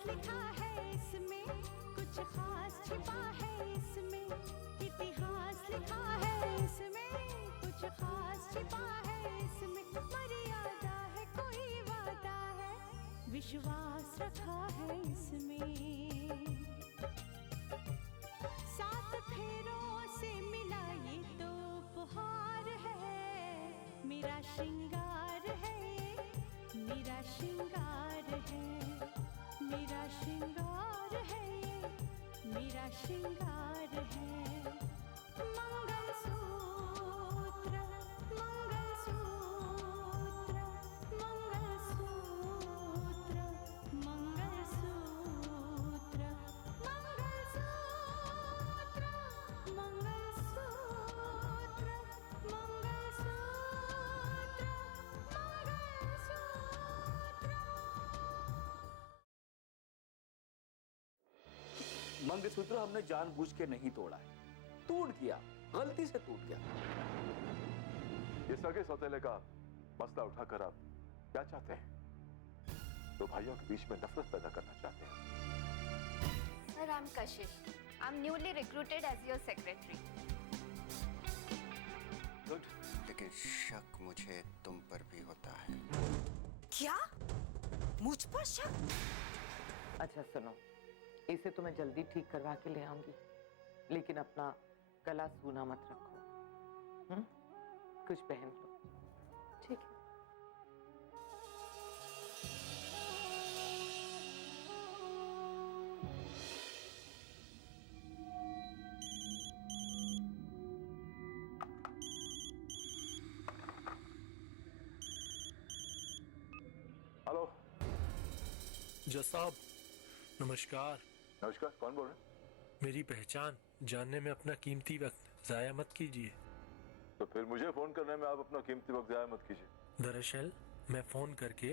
इतिहास लिखा है इसमें, कुछ खास छिपा है इसमें। इतिहास लिखा है इसमें, कुछ खास छिपा है इसमें। मर्यादा है कोई वादा है, विश्वास रखा है इसमें। सात फेरों से मिला ये तो उपहार है, मेरा श्रृंगार है, मेरा श्रृंगार है, मेरा श्रृंगार है, मेरा श्रृंगार है। मंगलसूत्र, मंगलसूत्र, मंगलसूत्र, मंगलसूत्र, मंगलसूत्र, मंगलसूत्र, मंगलसूत्र हमने जानबूझ के नहीं तोड़ा है, टूट गया, गलती से टूट गया। ये सगे सौतेले का मसला उठाकर आप क्या चाहते हैं? दो भाइयों के बीच में नफरत पैदा करना चाहते हैं? Sir, I'm Kashish. I'm newly recruited as your secretary. Good. लेकिन शक मुझे तुम पर भी होता है। क्या? मुझ पर शक? अच्छा सुनो, इसे तो मैं जल्दी ठीक करवा के ले आऊंगी, लेकिन अपना गला सूना मत रखो। कुछ पहन लो। ठीक है। हेलो। जज साहब नमस्कार। नमस्कार, कौन बोल रहे हैं? मेरी पहचान जानने में अपना कीमती वक्त जाया मत कीजिए। तो फिर मुझे फोन करने में आप अपना कीमती वक्त जाया मत कीजिए। दरअसल मैं फोन करके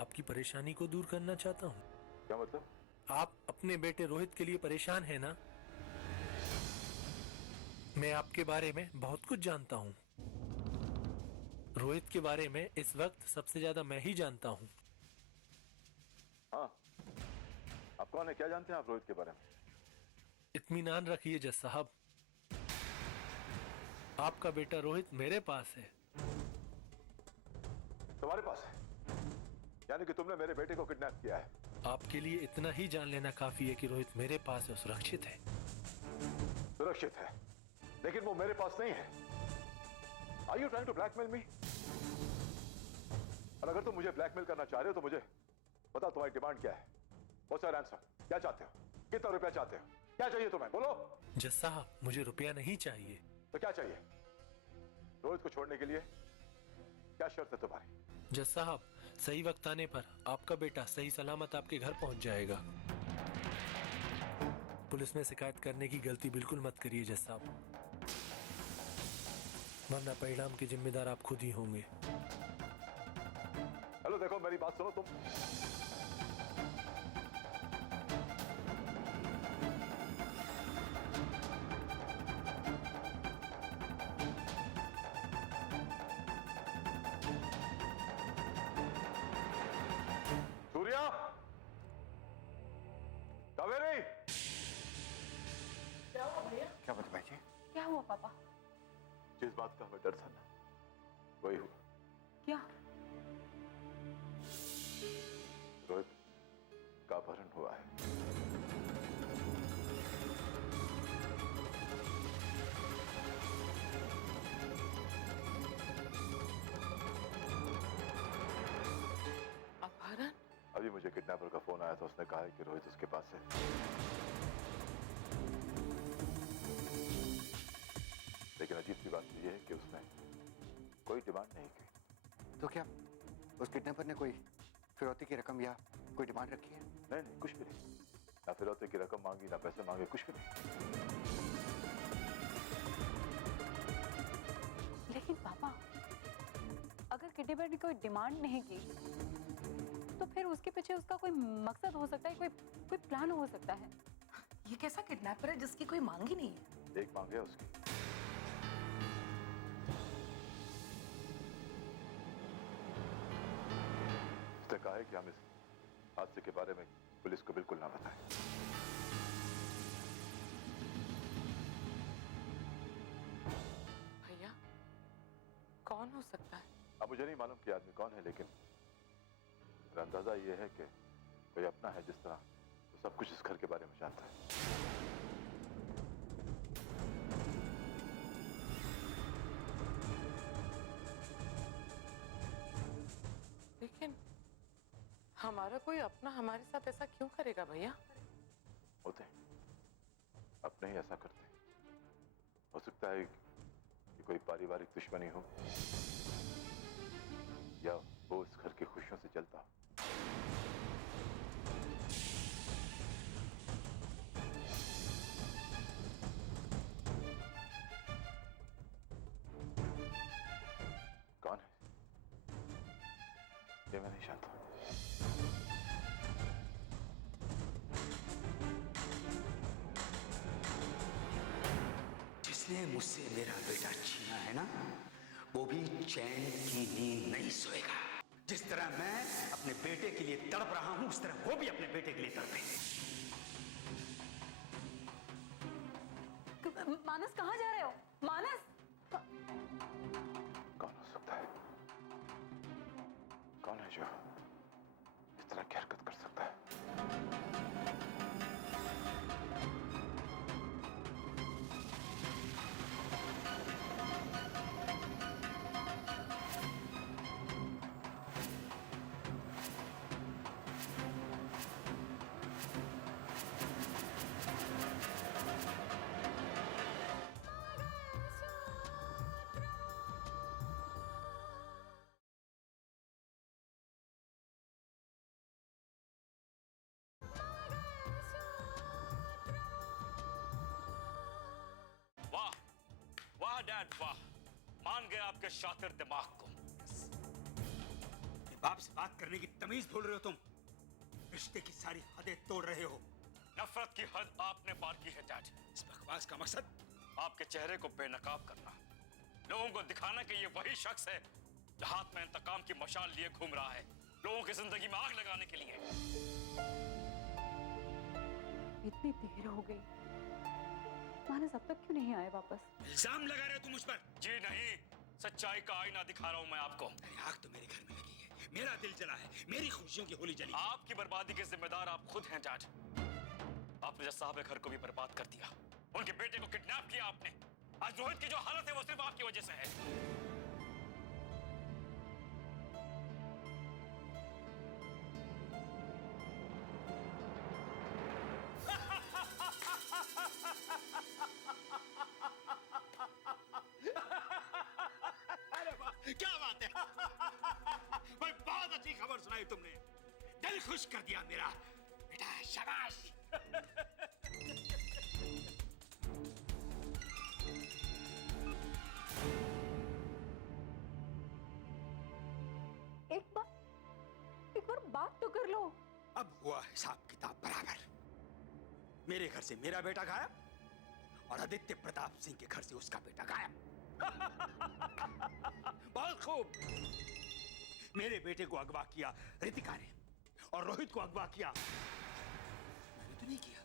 आपकी परेशानी को दूर करना चाहता हूँ। क्या मतलब? आप अपने बेटे रोहित के लिए परेशान हैं ना? मैं आपके बारे में बहुत कुछ जानता हूँ। रोहित के बारे में इस वक्त सबसे ज्यादा मैं ही जानता हूँ। हाँ, आप कौन है, क्या जानते हैं आप रोहित के बारे में? इत्मीनान रखिए जज साहब, आपका बेटा रोहित मेरे पास है। तुम्हारे पास है? यानी कि तुमने मेरे बेटे को किडनैप किया है? आपके लिए इतना ही जान लेना काफी है कि रोहित मेरे पास है, सुरक्षित है। सुरक्षित है, लेकिन वो मेरे पास नहीं है। Are you trying to blackmail me? और अगर तुम मुझे ब्लैकमेल करना चाह रहे हो तो मुझे बताओ तुम्हारी डिमांड क्या है? What's your answer? क्या चाहते हो? कितना रुपया चाहते हो? क्या चाहिए तुम्हें? बोलो। जज साहब मुझे रुपया नहीं चाहिए। तो क्या चाहिए? रोहित को छोड़ने के लिए क्या शर्त है तुम्हारी? जज साहब सही वक्त आने पर आपका बेटा सही सलामत आपके घर पहुंच जाएगा। पुलिस में शिकायत करने की गलती बिल्कुल मत करिए जज साहब, वरना परिणाम के जिम्मेदार आप खुद ही होंगे। हेलो, देखो मेरी बात सुनो तुम। सूर्या, कावेरी। क्या बात भाई जी? क्या हुआ पापा? जिस बात का हमें डर था ना, वही हुआ। क्या? रोहित का अपहरण हुआ है। अपहरण? अभी मुझे किडनैपर का फोन आया था, उसने कहा है कि रोहित उसके पास है। लेकिन अजीब सी बात यह है कि उसने कोई डिमांड नहीं की। तो क्या उस किडनैपर ने कोई फिरौती की रकम या कोई डिमांड रखी है? नहीं नहीं, कुछ भी नहीं। ना फिरौती की रकम मांगी, ना पैसे मांगे, कुछ भी नहीं। लेकिन पापा, अगर किडनैपर ने कोई डिमांड नहीं की तो फिर उसके पीछे उसका कोई मकसद हो सकता है, कोई प्लान हो सकता है। ये कैसा किडनैपर है जिसकी कोई मांग ही नहीं है? एक मांग है उसकी। उसने कहा है कि हम इस हादसे के बारे में पुलिस को बिल्कुल ना बताएं। भैया कौन हो सकता है? अब मुझे नहीं मालूम कि आदमी कौन है, लेकिन मेरा अंदाजा ये है कि कोई अपना है, जिस तरह वो सब कुछ इस घर के बारे में जानता है। लेकिन हमारा कोई अपना हमारे साथ ऐसा क्यों करेगा भैया? होते हैं, अपने ही ऐसा करते हैं। हो सकता है कि कोई पारिवारिक दुश्मनी हो, या वो उस घर की खुशियों से जलता हो। कौन है ये मैं नहीं जानता। जिसने मुझसे मेरा बेटा छीना है ना, वो भी चैन की नींद नहीं सोएगा। जिस तरह मैं अपने बेटे के लिए तड़प रहा हूं, उस तरह वो भी अपने बेटे के लिए तड़पे। मानस कहाँ जा रहे हो? मानस! कौन हो सकता है? कौन है जो इस तरह की हरकत कर सकता है? वाह वाह डैड वाह, मान गए आपके शातिर दिमाग को। अपने बाप से बात करने की तमीज भूल रहे हो तुम। रिश्ते की सारी हदें तोड़ रहे हो। नफरत की हद आपने पार की है डैड। इस बकवास का मकसद आपके चेहरे को बेनकाब करना, लोगों को दिखाना कि ये वही शख्स है जो हाथ में इंतकाम की मशाल लिए घूम रहा है, लोगों की जिंदगी में आग लगाने के लिए। इतनी देर हो गई, मानस अब तक क्यों नहीं आए वापस? इल्जाम लगा रहे हो तुम मुझ पर। जी नहीं, सच्चाई का आईना दिखा रहा हूं मैं आपको। आग तो मेरे घर में लगी है, मेरा दिल जला है, मेरी खुशियों की होली जली। आपकी बर्बादी के जिम्मेदार आप खुद हैं डैड। आपने जज साहब घर को भी बर्बाद कर दिया, उनके बेटे को किडनैप किया आपने। आज रोहित की जो हालत है वो सिर्फ आपकी वजह से है। अरे वाह, क्या बात है। भाई बहुत अच्छी खबर सुनाई तुमने, दिल खुश कर दिया मेरा बेटा, शाबाश। एक बार बात तो कर लो। अब हुआ हिसाब किताब बराबर। मेरे घर से मेरा बेटा गायब और आदित्य प्रताप सिंह के घर से उसका बेटा गायब। बहुत खूब। मेरे बेटे को अगवा किया रितिका ने और रोहित को अगवा किया मैंने तो नहीं किया,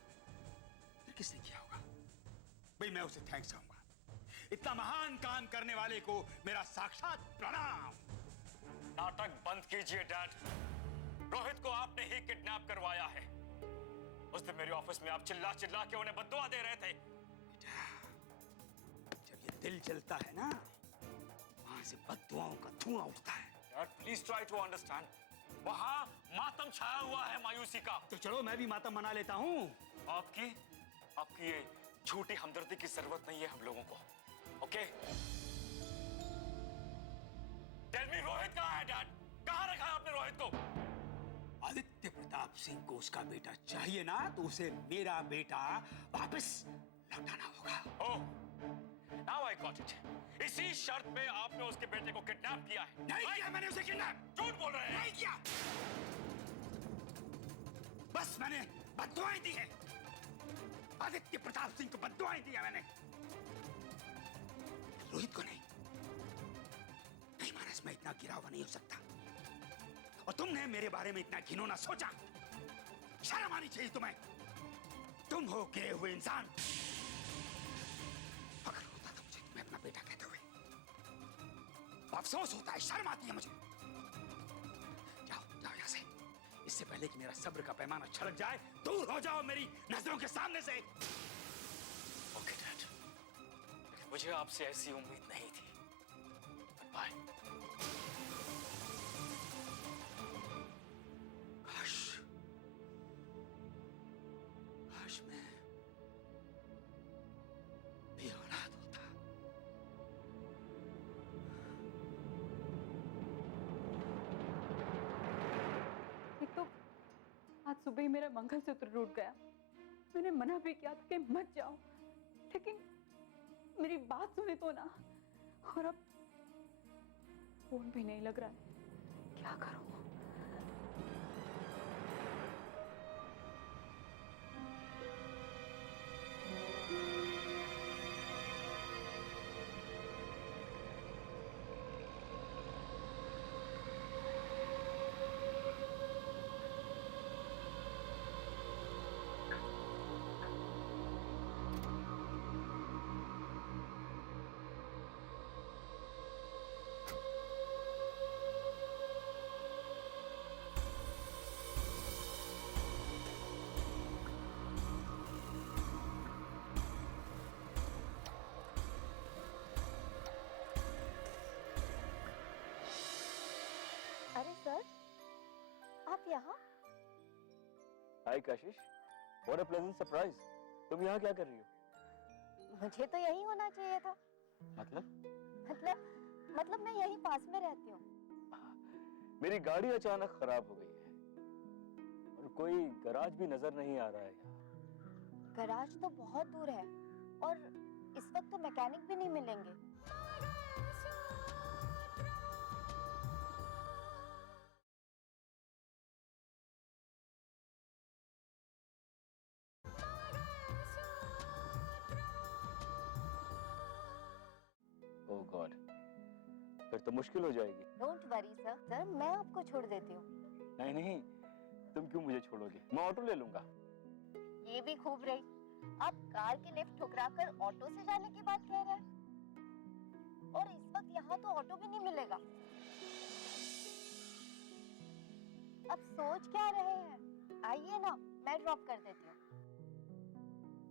फिर किसने किया होगा? भाई मैं उसे थैंक्स कहूंगा। इतना महान काम करने वाले को मेरा साक्षात प्रणाम। नाटक बंद कीजिए डैड। रोहित को आपने ही किडनैप करवाया है। उस दिन मेरे ऑफिस में आप चिल्ला चिल्ला के उन्हें बद्दुआ दे रहे थे। जब ये दिल जलता है ना, वहां से बद्दुआओं का धुआं उठता है। Dad please try to understand. वहां मातम छाया हुआ है मायूसी का। तो चलो मैं भी मातम मना लेता हूँ। आपकी ये झूठी हमदर्दी की जरूरत नहीं है हम लोगों को। ओके? टेल मी रोहित कहाँ है डैड? कहाँ रखा है आपने रोहित को? आदित्य प्रताप सिंह को उसका बेटा चाहिए ना, तो उसे मेरा बेटा वापस लौटाना होगा। ओह, नाउ आई गॉट इट। इसी शर्त पे आपने उसके बेटे को किडनैप किया है। नहीं किया मैंने उसे किडनैप। झूठ बोल रहे हैं। नहीं किया, बस मैंने बद्दुआएं दी है। आदित्य प्रताप सिंह को बद्दुआएं दी है मैंने, रोहित को नहीं। नहीं मानस, मैं इतना गिरा हुआ नहीं हो सकता। और तुमने मेरे बारे में इतना घिनौना सोचा। शर्म आनी चाहिए तुम्हें। तुम हो गिरे हुए इंसान। फख्र होता था मुझे तुम्हें अपना बेटा कहते हुए, अफसोस होता है, शर्म आती है मुझे। जाओ जाओ यहां से, इससे पहले कि मेरा सब्र का पैमाना छलक जाए, दूर हो जाओ मेरी नजरों के सामने से। ओके डैड, मुझे आपसे ऐसी उम्मीद नहीं थी। बाय। काश मैं भी औलाद होता। एक तो आज सुबह ही मेरा मंगलसूत्र टूट गया। मैंने मना भी किया था कि मत जाओ, लेकिन मेरी बात सुने तो ना। और अब फोन भी नहीं लग रहा है, क्या करूं? अरे सर, आप यहाँ? Hi Kashish, what a pleasant surprise. तुम यहाँ क्या कर रही हो? मुझे तो यही होना चाहिए था। मतलब मतलब मैं यहीं पास में रहती हूँ। मेरी गाड़ी अचानक खराब हो गई है और कोई गराज भी नजर नहीं आ रहा है यहाँ। गराज तो बहुत दूर है और इस वक्त तो मैकेनिक भी नहीं मिलेंगे। ओह गॉड, फिर तो मुश्किल हो जाएगी। डोंट वरी सर, मैं आपको छोड़ देती हूँ। नहीं नहीं, तुम क्यों मुझे छोड़ोगे? मैं ऑटो ले लूंगा। ये भी खूब रही, आप कार की लिफ्ट ठुकराकर ऑटो से जाने की बात कह रहे हैं। और इस वक्त यहाँ तो ऑटो भी नहीं मिलेगा। अब सोच क्या रहे हैं? आइए ना, मैं ड्रॉप कर देती हूँ।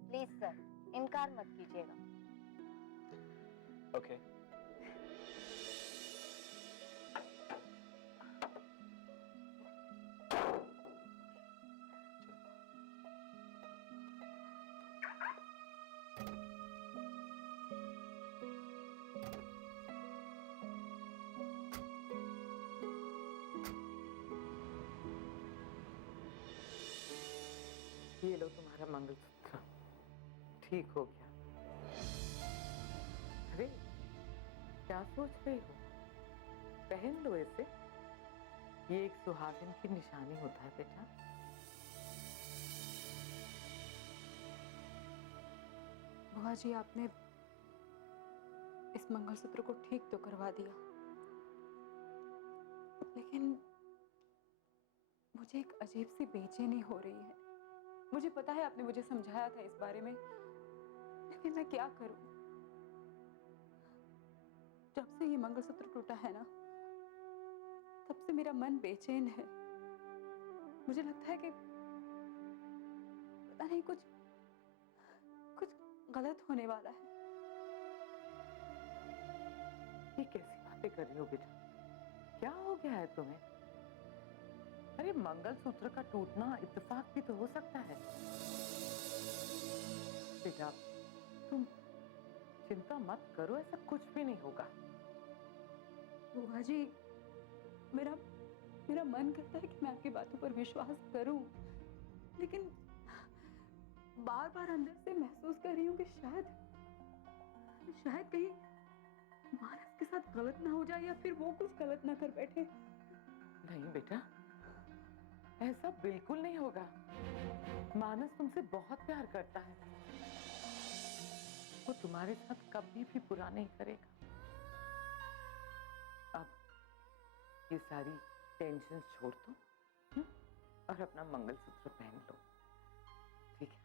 प्लीज सर, इनकार मत कीजिएगा। ओके। ये लो तुम्हारा मंगलसूत्र, ठीक हो गया। अरे क्या सोच रही हो? पहन लो इसे, ये एक सुहागिन की निशानी होता है बेटा। बुआ जी, आपने इस मंगलसूत्र को ठीक तो करवा दिया, लेकिन मुझे एक अजीब सी बेचैनी हो रही है। मुझे पता है आपने मुझे समझाया था इस बारे में, लेकिन मैं क्या करूं? जब से ये मंगलसूत्र टूटा है ना, तब से मेरा मन बेचैन है। मुझे लगता है कि पता नहीं कुछ गलत होने वाला है। ये कैसी बातें कर रही हो बेटा? क्या हो गया है तुम्हें? अरे मंगलसूत्र का टूटना इत्तेफाक भी तो हो सकता है बेटा। तुम चिंता मत करो, ऐसा कुछ भी नहीं होगा। बुआ जी, मेरा मन करता है कि मैं आपकी बातों पर विश्वास करूं, लेकिन बार बार अंदर से महसूस कर रही हूँ कि शायद कहीं मानस के साथ गलत ना हो जाए, या फिर वो कुछ गलत ना कर बैठे। नहीं बेटा, ऐसा बिल्कुल नहीं होगा। मानस तुमसे बहुत प्यार करता है, वो तुम्हारे साथ कभी भी बुरा नहीं करेगा। अब ये सारी टेंशन छोड़ दो, और अपना मंगलसूत्र पहन लो, ठीक है?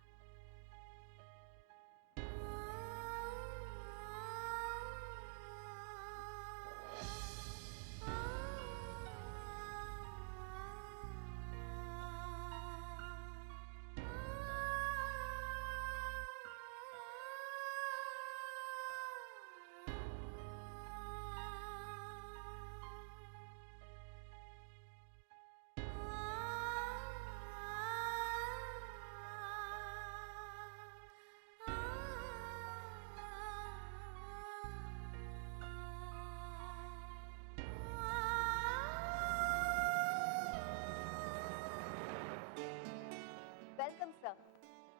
Welcome sir,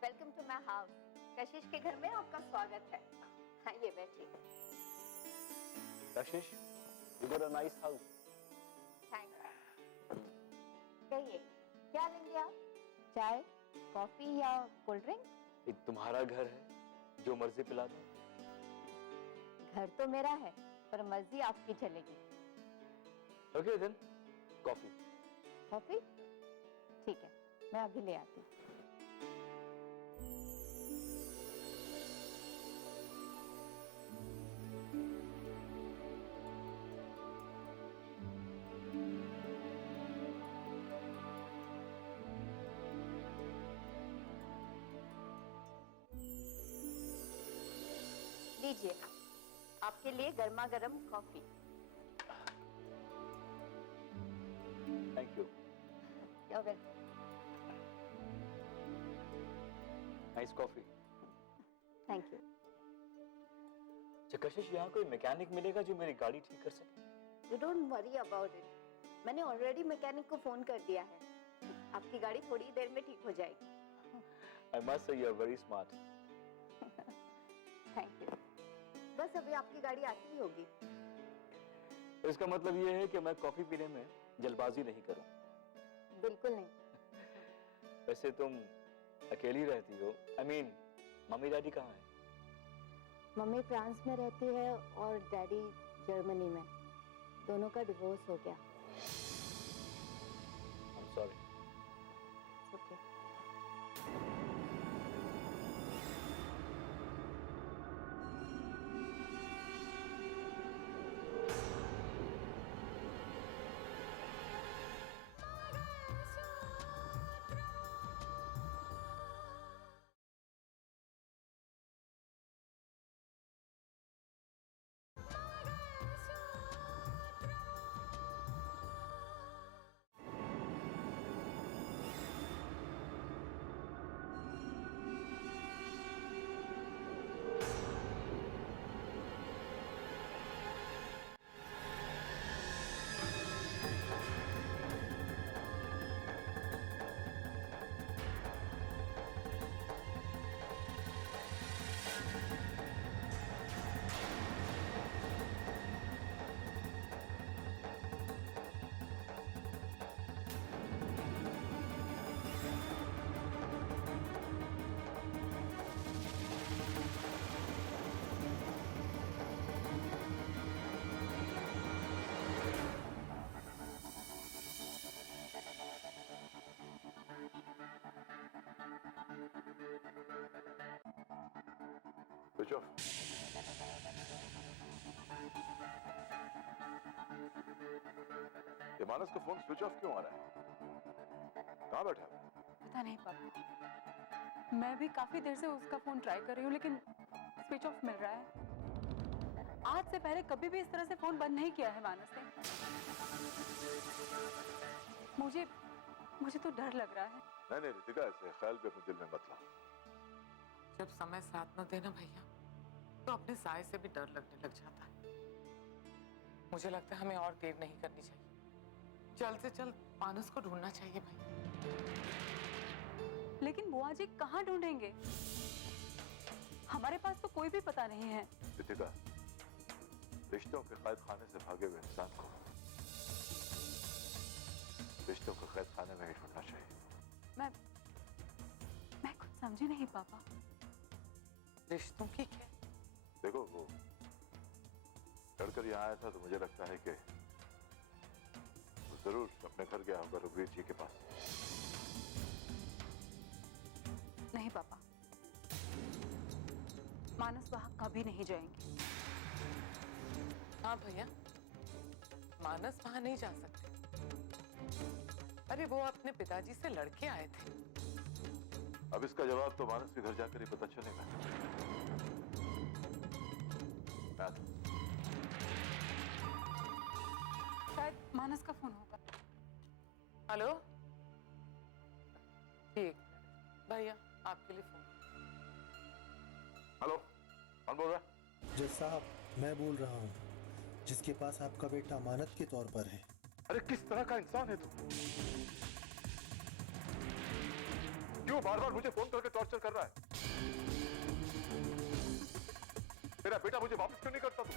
welcome to my house. Kashish के घर में आपका स्वागत है। आइए बैठिए। कशिश, you got a nice house. Thanks. कहिए, क्या लेंगे आप? चाय, कॉफी या कोल्ड ड्रिंक? एक तुम्हारा घर है, जो मर्जी पिला दो। घर तो मेरा है, पर मर्जी आपकी चलेगी। Okay then, coffee. कॉफी? ठीक है, मैं अभी ले आती हूँ। लीजिए, आपके लिए गर्मा गर्म coffee. Thank you. You're welcome. Nice coffee. Thank you. कशिश, यहाँ कोई मैकेनिक मिलेगा जो मेरी गाड़ी ठीक कर सके? You don't worry about it. मैंने ऑलरेडी मैकेनिक को फोन कर दिया है। आपकी गाड़ी थोड़ी देर में ठीक हो जाएगी। I must say you are very smart. Thank you. बस अभी आपकी गाड़ी आती ही होगी। इसका मतलब ये है कि मैं कॉफी पीने में जल्दबाजी नहीं करूं। बिल्कुल नहीं। वैसे तुम अकेली रहती हो? I mean, मम्मी डैडी कहाँ हैं? मम्मी फ्रांस में रहती है और डैडी जर्मनी में। दोनों का डिवोर्स हो गया। I'm sorry. It's okay. Switch off. ये मानस का फोन स्विच ऑफ क्यों आ रहा है? कहाँ बैठा है? पता नहीं पापा, मैं भी काफी देर से उसका फोन ट्राई कर रही हूँ लेकिन स्विच ऑफ मिल रहा है। आज से पहले कभी भी इस तरह से फोन बंद नहीं किया है मानस ने। मुझे तो डर लग रहा है। नहीं रितिका, ऐसे ख्याल भी अपने दिल में मत ला। जब समय साथ न देना भैया, तो अपने साय से भी डर लगने लग जाता है। मुझे लगता है हमें और देर नहीं करनी चाहिए। जल्द से जल्द मानस को ढूंढना चाहिए भैया। लेकिन बुआ जी कहाँ ढूंढेंगे? हमारे पास तो कोई भी पता नहीं है। रितिका, रिश्तों के कैद खाने से भागे हुए इंसान को रिश्तों को कैद खाने में ही ढूंढना चाहिए। मैं कुछ समझी नहीं पापा। रिश्तों की क्या? देखो, वो लड़कर यहाँ आया था तो मुझे लगता है कि वो जरूर अपने घर गया होगा रघुवीर जी के पास। नहीं पापा, मानस वहां कभी नहीं जाएंगे। हाँ भैया, मानस वहां नहीं जा सकते। अरे वो अपने पिताजी से लड़के आए थे। अब इसका जवाब तो मानस के घर जाकर ही पता चलेगा। शायद मानस का फोन होगा। हेलो, ठीक भैया, आपके लिए फोन। हेलो, कौन बोल रहा है? जज साहब, मैं बोल रहा हूँ, जिसके पास आपका बेटा अमानत के तौर पर है। अरे किस तरह का इंसान है तू? क्यों बार बार मुझे फोन करके टॉर्चर कर रहा है? तेरा बेटा मुझे वापस क्यों नहीं करता तू?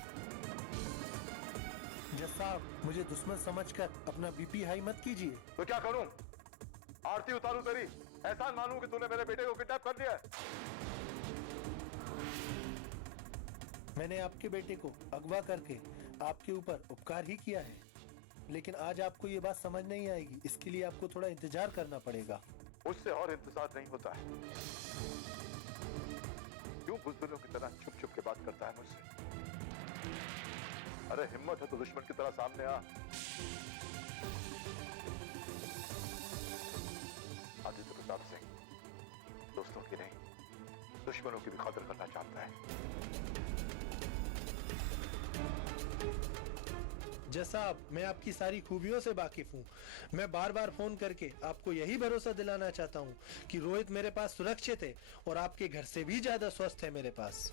जज साहब, मुझे दुश्मन समझकर अपना बीपी हाई मत कीजिए। तो क्या करूं? आरती उतारूं तेरी? एहसान मानूं कि तूने मेरे बेटे को किडनैप कर लिया है? मैंने आपके बेटे को अगवा करके आपके ऊपर उपकार ही किया है, लेकिन आज आपको ये बात समझ नहीं आएगी। इसके लिए आपको थोड़ा इंतजार करना पड़ेगा। उससे और इंतजार नहीं होता है। क्यों बुज़दिलों की तरह छुप छुप के बात करता है मुझसे? अरे हिम्मत है तो दुश्मन की तरह सामने आ। आदित्य प्रताप सिंह दोस्तों की नहीं, दुश्मनों की भी खातिर करना चाहता है। जज साहब, मैं आपकी सारी खूबियों से वाकिफ हूँ। मैं बार बार फोन करके आपको यही भरोसा दिलाना चाहता हूँ कि रोहित मेरे पास सुरक्षित है और आपके घर से भी ज्यादा स्वस्थ है मेरे पास।